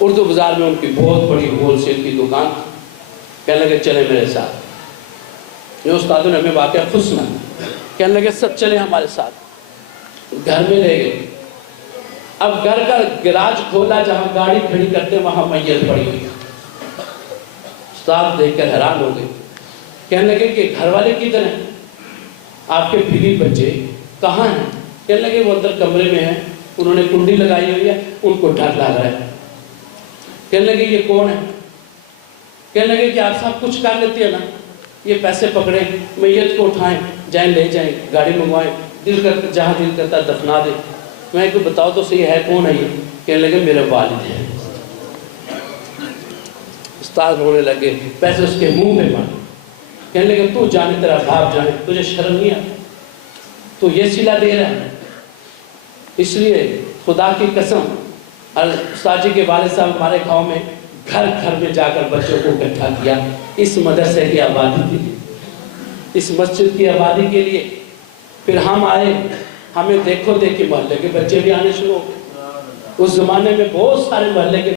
اردو بازار میں ان کی بہت بڑی ہول سیل کی دکان تھی. کہنے لگے چلے میرے ساتھ. یہ استادوں نے ہمیں واقعہ خود سنا. کہنے لگے سب چلے ہمارے ساتھ. گھر میں لے گئے. اب گھر کا گراج کھولا, جہاں گاڑی کھڑی کرتے وہاں میت پڑی ہوئی. استاد دیکھ کر حیران ہو گئے. کہنے لگے کہ گھر والے کدھر ہیں, آپ کے بیوی بچے کہاں ہیں؟ کہنے لگے وہ اندر کمرے میں ہیں, انہوں نے کنڈی لگائی ہوئی ہے, ان کو ڈر لگ رہا ہے. کہنے لگے یہ کون ہے؟ کہنے لگے کہ آپ صاحب کچھ کر لیتی ہے نا, یہ پیسے پکڑیں, میت کو اٹھائیں, جائیں لے جائیں, گاڑی منگوائیں, جہاں دل کرتا دفنا دیں. میں کو بتاؤ تو صحیح ہے کون ہے یہ؟ کہنے لگے میرے والد ہیں. استاد رونے لگے, پیسے اس کے منہ میں مارے. کہنے لگے تو جانے تیرا باپ جانے, تجھے شرم نہیں آتی؟ تو یہ صلہ دے رہا ہے. اس لیے خدا کی قسم, استاد جی کے والد صاحب ہمارے گاؤں میں گھر گھر میں جا کر بچوں کو اکٹھا کیا, اس مدرسے کی آبادی کے لیے, اس مسجد کی آبادی کے لیے. پھر ہم آئے, ہمیں دیکھو دیکھ کے محلے کے بچے بھی آنے شروع ہو گئے. اس زمانے میں بہت سارے محلے کے